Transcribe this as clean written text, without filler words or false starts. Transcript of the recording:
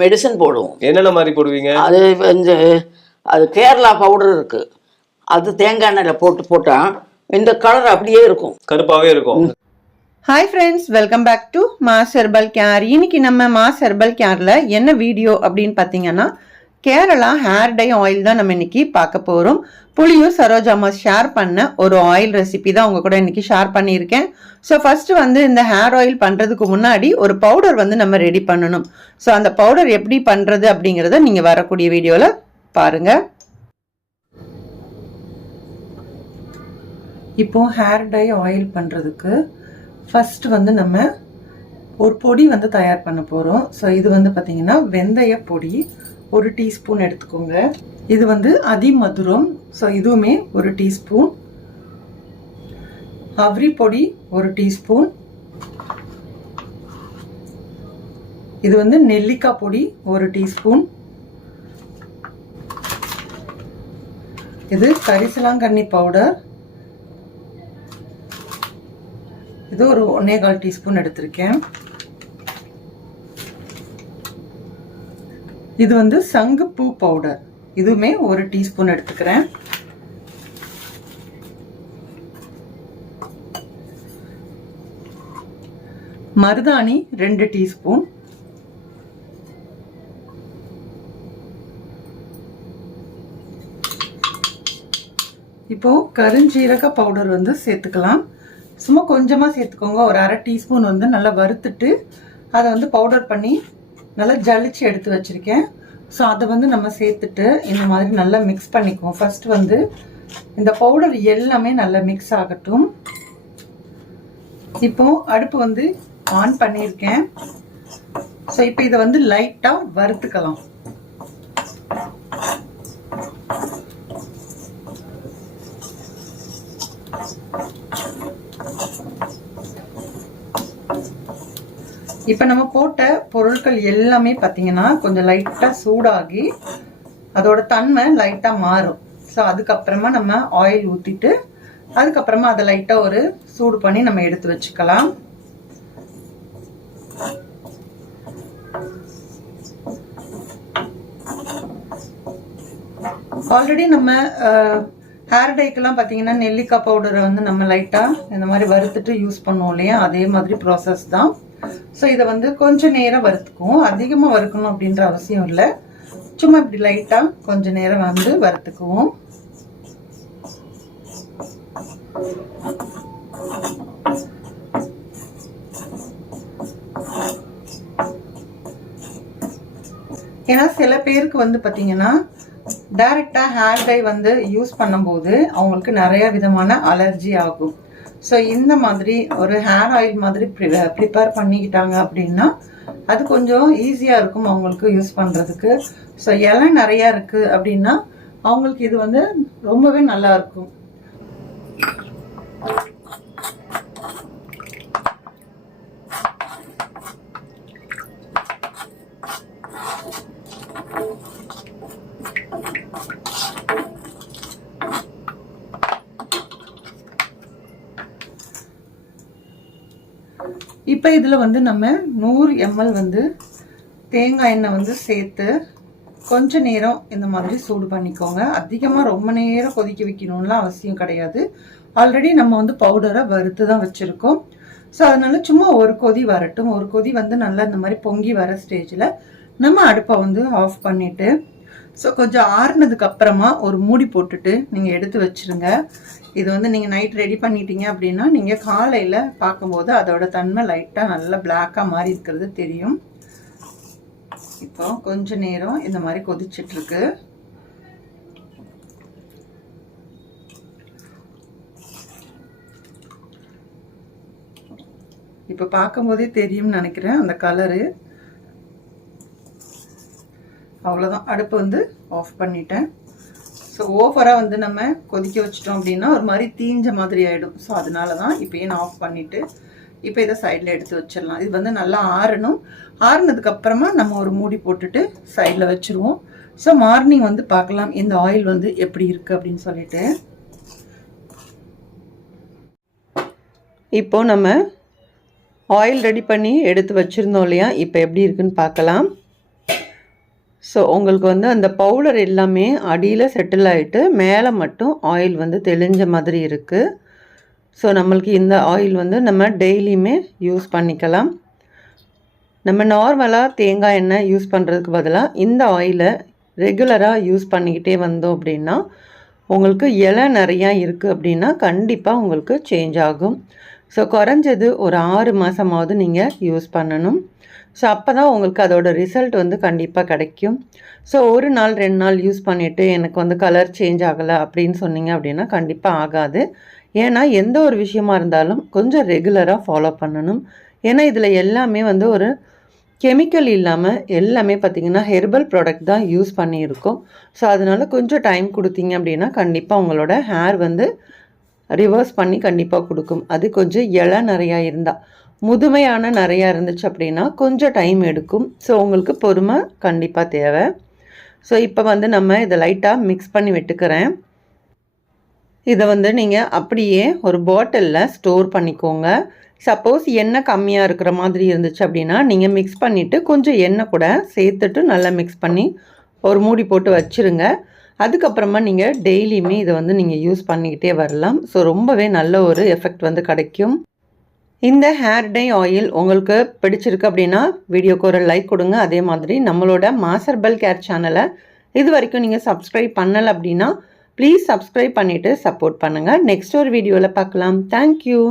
Medicine போடுவோம். என்னென்ன மாதிரி போடுவீங்க? அது வந்து அது கேரளா பவுடர் இருக்குது, அது தேங்காய் எண்ணெயில் போட்டால் இந்த கலர் அப்படியே இருக்கும், கருப்பாகவே இருக்கும். Hi friends, welcome back to Mass Herbal Care. இன்னைக்கு நம்ம மாஸ் ஹெர்பல் கேரில் என்ன வீடியோ அப்படின்னு பார்த்தீங்கன்னா, கேரளா ஹேர் டை ஆயில் தான் நம்ம இன்னைக்கு பார்க்க போகிறோம். புளியூர் சரோஜாமா ஷேர் பண்ண ஒரு ஆயில் ரெசிபி தான் உங்க கூட இன்னைக்கு ஷேர் பண்ணியிருக்கேன். ஸோ ஃபர்ஸ்ட் வந்து இந்த ஹேர் ஆயில் பண்ணுறதுக்கு முன்னாடி ஒரு பவுடர் வந்து நம்ம ரெடி பண்ணணும். ஸோ அந்த பவுடர் எப்படி பண்ணுறது அப்படிங்கிறத நீங்கள் வரக்கூடிய வீடியோவில் பாருங்கள். இப்போ ஹேர் டை ஆயில் பண்ணுறதுக்கு ஃபர்ஸ்ட் வந்து நம்ம ஒரு பொடி வந்து தயார் பண்ண போகிறோம். ஸோ இது வந்து பார்த்தீங்கன்னா வெந்தய பொடி 1 டீஸ்பூன் எடுத்துக்கோங்க. இது வந்து அதிமதுரம், ஸோ இதுவுமே 1 டீஸ்பூன். அவரி பொடி 1 டீஸ்பூன். இது வந்து நெல்லிக்காய் பொடி 1 டீஸ்பூன். இது கரிசலாங்கண்ணி பவுடர், இது ஒரு 1.25 டீஸ்பூன் எடுத்திருக்கேன். இது வந்து சங்குப்பூ பவுடர், இதுவுமே 1 டீஸ்பூன் எடுத்துக்கிறேன். மருதாணி 2 டீஸ்பூன். இப்போ கருஞ்சீரக பவுடர் வந்து சேர்த்துக்கலாம். சும்மா கொஞ்சமாக சேர்த்துக்கோங்க, ஒரு 1/2 டீஸ்பூன் வந்து நல்லா வறுத்துட்டு அதை வந்து பவுடர் பண்ணி நல்லா ஜலிச்சு எடுத்து வச்சிருக்கேன். ஸோ அதை வந்து நம்ம சேர்த்துட்டு இந்த மாதிரி நல்லா மிக்ஸ் பண்ணிக்குவோம். ஃபர்ஸ்ட் வந்து இந்த பவுடர் எல்லாமே நல்லா மிக்ஸ் ஆகட்டும். இப்போ அடுப்பு வந்து ஆன் பண்ணியிருக்கேன். ஸோ இப்போ இதை வந்து லைட்டாக வறுத்துக்கலாம். இப்போ நம்ம போட்ட பொருட்கள் எல்லாமே பார்த்தீங்கன்னா கொஞ்சம் லைட்டாக சூடாகி அதோட தன்மை லைட்டாக மாறும். ஸோ அதுக்கப்புறமா நம்ம ஆயில் ஊற்றிட்டு அதுக்கப்புறமா அதை லைட்டாக ஒரு சூடு பண்ணி நம்ம எடுத்து வச்சுக்கலாம். ஆல்ரெடி நம்ம ஹேர் டைக்கெல்லாம் பார்த்தீங்கன்னா நெல்லிக்காய் பவுடரை வந்து நம்ம லைட்டாக இந்த மாதிரி வறுத்துட்டு யூஸ் பண்ணுவோம் இல்லையா, அதே மாதிரி ப்ராசஸ் தான். ஸோ இதை வந்து கொஞ்சம் நேரம் வறுத்துக்குவோம். அதிகமாக வறுக்கணும் அப்படின்ற அவசியம் இல்லை, சும்மா இப்படி லைட்டாக கொஞ்சம் நேரம் வந்து வறுத்துக்குவோம். ஏன்னா சில பேருக்கு வந்து பார்த்தீங்கன்னா டைரக்டா ஹேர் டை வந்து யூஸ் பண்ணும்போது அவங்களுக்கு நிறைய விதமான அலர்ஜி ஆகும். ஸோ இந்த மாதிரி ஒரு ஹேர் ஆயில் மாதிரி ப்ரிப்பேர் பண்ணிக்கிட்டாங்க அப்படின்னா அது கொஞ்சம் ஈஸியாக இருக்கும் அவங்களுக்கு யூஸ் பண்ணுறதுக்கு. ஸோ இலை நிறையா இருக்குது அப்படின்னா அவங்களுக்கு இது வந்து ரொம்பவே நல்லா இருக்கும். இப்போ இதில் வந்து நம்ம 100 ml வந்து தேங்காய் எண்ணெய் வந்து சேர்த்து கொஞ்ச நேரம் இந்த மாதிரி சூடு பண்ணிக்கோங்க. அதிகமாக ரொம்ப நேரம் கொதிக்க வைக்கணும்லாம் அவசியம் கிடையாது. ஆல்ரெடி நம்ம வந்து பவுடரை வறுத்து தான் வச்சுருக்கோம். ஸோ அதனால சும்மா ஒரு கொதி வரட்டும். ஒரு கொதி வந்து நல்லா இந்த மாதிரி பொங்கி வர ஸ்டேஜில் நம்ம அடுப்பை வந்து ஆஃப் பண்ணிவிட்டு ஸோ கொஞ்சம் ஆறுனதுக்கு அப்புறமா ஒரு மூடி போட்டுட்டு நீங்கள் எடுத்து வச்சுருங்க. இது வந்து நீங்கள் நைட் ரெடி பண்ணிட்டீங்க அப்படின்னா நீங்கள் காலையில் பார்க்கும்போது அதோட தன்மை லைட்டாக நல்லா பிளாக்காக மாறி இருக்கிறது தெரியும். இப்போ கொஞ்ச நேரம் இந்த மாதிரி கொதிச்சிட்ருக்கு. இப்போ பார்க்கும்போதே தெரியும்னு நினைக்கிறேன் அந்த கலரு. அவ்வளோதான், அடுப்பு வந்து ஆஃப் பண்ணிட்டேன். ஸோ ஓவராக வந்து நம்ம கொதிக்க வச்சிட்டோம் அப்படின்னா ஒரு மாதிரி தீஞ்ச மாதிரி ஆகிடும். ஸோ அதனால தான் இப்போயே நான் ஆஃப் பண்ணிவிட்டு இப்போ இதை சைடில் எடுத்து வச்சிடலாம். இது வந்து நல்லா ஆறணும். ஆறுனதுக்கப்புறமா நம்ம ஒரு மூடி போட்டுட்டு சைடில் வச்சுருவோம். ஸோ மார்னிங் வந்து பார்க்கலாம் இந்த ஆயில் வந்து எப்படி இருக்குது அப்படின்னு சொல்லிட்டு. இப்போ நம்ம ஆயில் ரெடி பண்ணி எடுத்து வச்சுருந்தோம் இல்லையா, இப்போ எப்படி இருக்குன்னு பார்க்கலாம். ஸோ உங்களுக்கு வந்து அந்த பவுடர் எல்லாமே அடியில் செட்டில் ஆகிட்டு மேலே மட்டும் ஆயில் வந்து தெளிஞ்ச மாதிரி இருக்குது. ஸோ நம்மளுக்கு இந்த ஆயில் வந்து நம்ம டெய்லியுமே யூஸ் பண்ணிக்கலாம். நம்ம நார்மலாக தேங்காய் எண்ணெய் யூஸ் பண்ணுறதுக்கு பதிலாக இந்த ஆயிலை ரெகுலராக யூஸ் பண்ணிக்கிட்டே வந்தோம் அப்படின்னா உங்களுக்கு இலை நிறையா இருக்குது அப்படின்னா கண்டிப்பாக உங்களுக்கு சேஞ்ச் ஆகும். ஸோ குறைஞ்சது ஒரு 6 மாதமாவது நீங்கள் யூஸ் பண்ணணும். ஸோ அப்போ தான் உங்களுக்கு அதோட ரிசல்ட் வந்து கண்டிப்பாக கிடைக்கும். ஸோ 1 நாள் 2 நாள் யூஸ் பண்ணிவிட்டு எனக்கு வந்து கலர் சேஞ்ச் ஆகலை அப்படின்னு சொன்னீங்க அப்படின்னா கண்டிப்பாக ஆகாது. ஏன்னா எந்த ஒரு விஷயமா இருந்தாலும் கொஞ்சம் ரெகுலராக ஃபாலோ பண்ணணும். ஏன்னா இதில் எல்லாமே வந்து ஒரு கெமிக்கல் இல்லாமல் எல்லாமே பார்த்திங்கன்னா ஹெர்பல் ப்ராடக்ட் தான் யூஸ் பண்ணியிருக்கோம். ஸோ அதனால் கொஞ்சம் டைம் கொடுத்தீங்க அப்படின்னா கண்டிப்பாக உங்களோட ஹேர் வந்து ரிவர்ஸ் பண்ணி கண்டிப்பாக கொடுக்கும். அது கொஞ்சம் இலை நிறையா இருந்தால், முதுமையான நிறையா இருந்துச்சு அப்படின்னா கொஞ்சம் டைம் எடுக்கும். ஸோ உங்களுக்கு பொறுமை கண்டிப்பாக தேவை. ஸோ இப்போ வந்து நம்ம இதை லைட்டாக மிக்ஸ் பண்ணி விட்டுக்கிறேன். இதை வந்து நீங்கள் அப்படியே ஒரு பாட்டிலில் ஸ்டோர் பண்ணிக்கோங்க. சப்போஸ் எண்ணெய் கம்மியாக இருக்கிற மாதிரி இருந்துச்சு அப்படின்னா நீங்கள் மிக்ஸ் பண்ணிவிட்டு கொஞ்சம் எண்ணெய் கூட சேர்த்துட்டு நல்லா மிக்ஸ் பண்ணி ஒரு மூடி போட்டு வச்சுருங்க. அதுக்கப்புறமா நீங்கள் டெய்லியுமே இதை வந்து நீங்கள் யூஸ் பண்ணிக்கிட்டே வரலாம். ஸோ ரொம்பவே நல்ல ஒரு எஃபெக்ட் வந்து கிடைக்கும். இந்த ஹேர் டை ஆயில் உங்களுக்கு பிடிச்சிருக்கு அப்படின்னா வீடியோக்கு ஒரு லைக் கொடுங்க. அதே மாதிரி நம்மளோட மாஸ் ஹெர்பல் கேர் சேனலை இது வரைக்கும் நீங்கள் சப்ஸ்கிரைப் பண்ணலை அப்படின்னா ப்ளீஸ் சப்ஸ்கிரைப் பண்ணிவிட்டு சப்போர்ட் பண்ணுங்கள். நெக்ஸ்ட் ஒரு வீடியோவில் பார்க்கலாம். தேங்க்யூ.